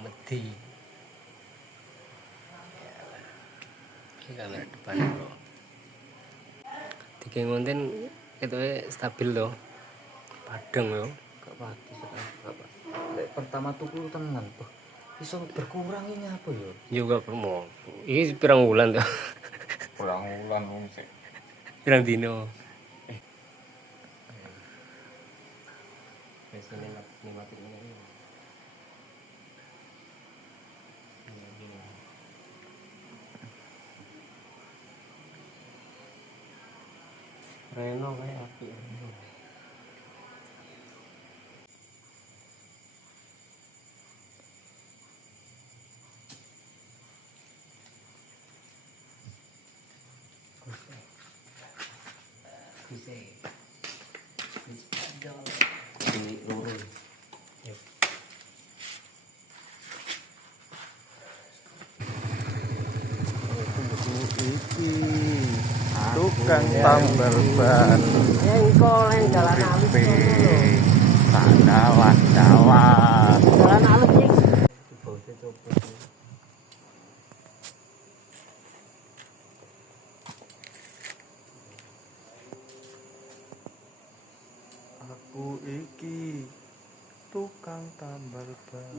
Medi. Ini kamera depan bro. Tiga konten itu stabil loh. Padang loh. Gak pagi sekarang. Pertama tuku tenan tuh. Iso berkurang ini apa ya? Juga promo. Ini pirang bulan tuh. Kurang ulan sih. Pirang dino. Biasanya nikmatin ini. Reno kayak api. Ini lurus. Yuk. Iki tukang tambal ban. Engkol yang jalan halus dulu. Sadawan. Jalan halus sih. Aku iki tukang tambal ban.